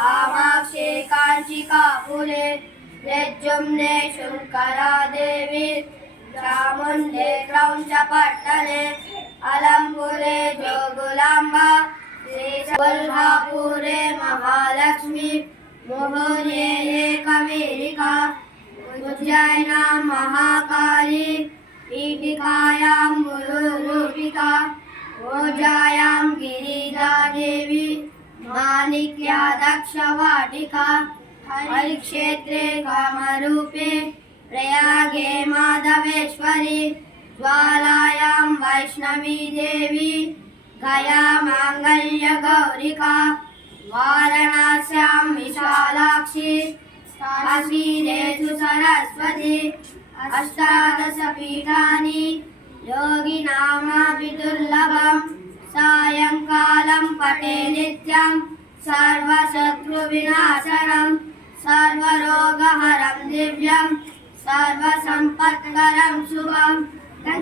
कामाक्षी काञ्चिकापुरे प्रद्युम्ने शङ्करा देवी चामुण्डे क्रौञ्चपट्टने अलम्पुरे जोगुलाम्बा कोल्हापुरे महालक्ष्मी मोहने एकवीरिका उज्जयिना महाकाली पीठिकायां गुरुरूपिका ओजायां गिरिजा देवी माणिक्या दक्षवाटिका हरिक्षेत्रे कामरूपे प्रयागे माधवेश्वरी ज्वालायां वैष्णवी देवी गया मांगल्य गौरिका वाराणस्यां विशालाक्षी काशीरेषु सरस्वती अष्टादश पीठानि योगिनामपि दुर्लभम् सायंकालं पठे नित्यं सर्वशत्रुविनाशनं सर्वरोगहरं दिव्यं सर्वसम्पत्करं शुभम्।